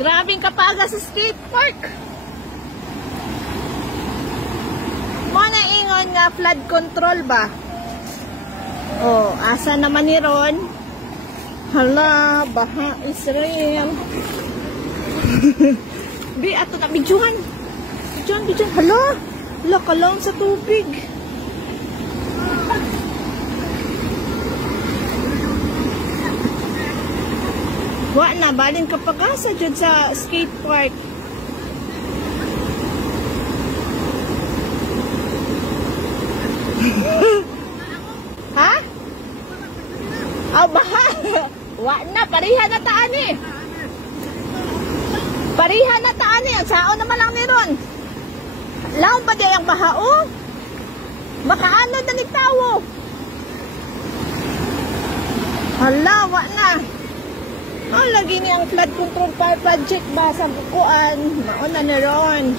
Grabing kapaga sa skate park. Mo na ingon nga flood control ba? Oh, asa naman ni Ron? Hala, baha Israel. Bi, ato na bidyuhan. Bidyuhan. Hala, kalong sa tubig. Wa na, balin kapagasa dyan sa skate park. Ha? Aw, baha. Wa na, pariha na taan eh. Pariha na taan eh. Sao naman lang ni Ron. Laon ba diya yung baha oh? Makaano na ni tawo. Hala, wa na. Oh, lagi niya ang flood control project ba sa bukuan. Mauna na Ron.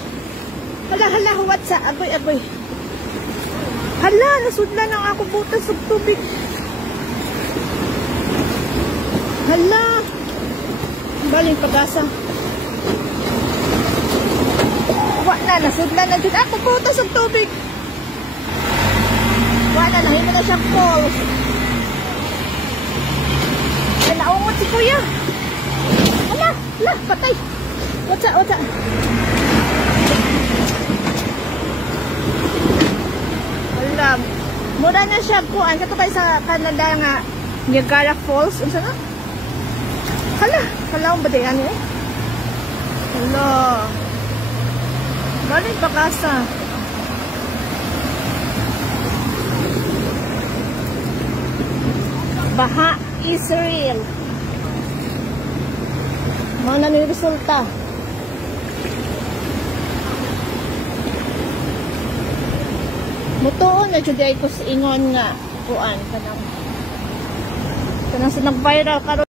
Hala, what's sa agoy. Hala, nasudlan ang ako butas sa tubig. Hala. Baling pag-asa. Wa na, nasudlan na dyan. Ako butas sa tubig. Wa na, nahimo na siyang falls. Ay, naungot si kuya. Hala, patay. What's that? Hala, mura na siya po. Ano to kayo sa Canada nga Niagara Falls? Ano na? Hala, ba din ano eh? Hala. Balik pag-asa. Baha Israel. Mga na may resulta. Mutuon na dyan ay kus ingon nga kuan kanang sa nag-viral karon.